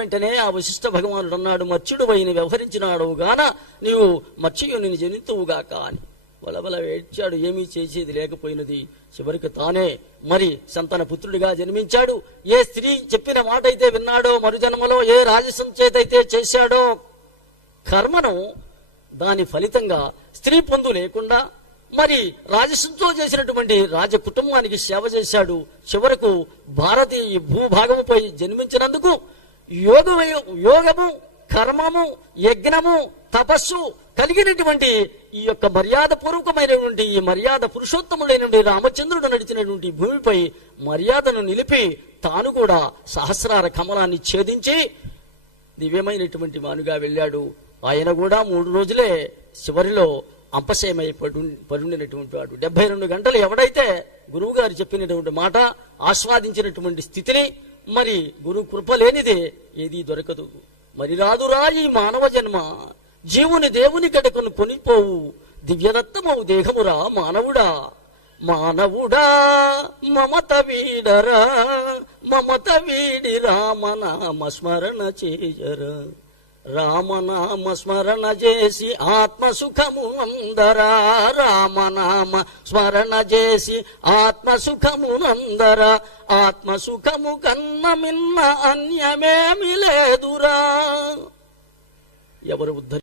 వెంటనే ఆ వశిష్ఠ భగవానుడు అన్నాడు, మత్స్యుడు అయిన వ్యవహరించినాడు గాన నీవు మత్స్యుని జనితువుగాక అని వలవల ఏడ్చాడు. ఏమీ చేసేది లేకపోయినది. చివరికి తానే మరి సంతాన పుత్రుడిగా జన్మించాడు. ఏ స్త్రీ చెప్పిన మాట అయితే విన్నాడో, మరుజన్మలో ఏ రాజసం చేతైతే చేశాడో కర్మను, దాని ఫలితంగా స్త్రీ పొందు లేకుండా మరి రాజసంతో చేసినటువంటి రాజ కుటుంబానికి సేవ చేశాడు. చివరకు భారతీయ భూభాగముపై జన్మించినందుకు యోగము, కర్మము, యజ్ఞము, తపస్సు కలిగినటువంటి ఈ యొక్క మర్యాద పూర్వకమైనటువంటి ఈ మర్యాద పురుషోత్తముడైనటువంటి రామచంద్రుడు నడిచినటువంటి భూమిపై మర్యాదను నిలిపి తాను కూడా సహస్రార కమలాన్ని ఛేదించి దివ్యమైనటువంటి వానుగా వెళ్ళాడు. ఆయన కూడా 3 రోజులే చివరిలో అంపశయమై పడుండినటువంటి వాడు. 72 గంటలు ఎవడైతే గురువు గారు చెప్పినటువంటి మాట ఆస్వాదించినటువంటి స్థితిని, మరి గురు కృప లేనిదే ఏదీ దొరకదు. మరి రాదురా ఈ మానవ జన్మ, జీవుని దేవుని కడకును కొనిపోవు దివ్యరత్నమవు దేహమురా మానవుడా. మానవుడా మమత వీడరా, మమత వీడి రామనామ స్మరణ చేయరా. రామనామ స్మరణ చేసి ఆత్మసుఖము నందరా. రామనామ స్మరణ చేసి ఆత్మసుఖము నందరా. ఆత్మసుఖము కన్న మిన్న అన్యమేమి లేదురా. ఎవరు ఉద్ధరి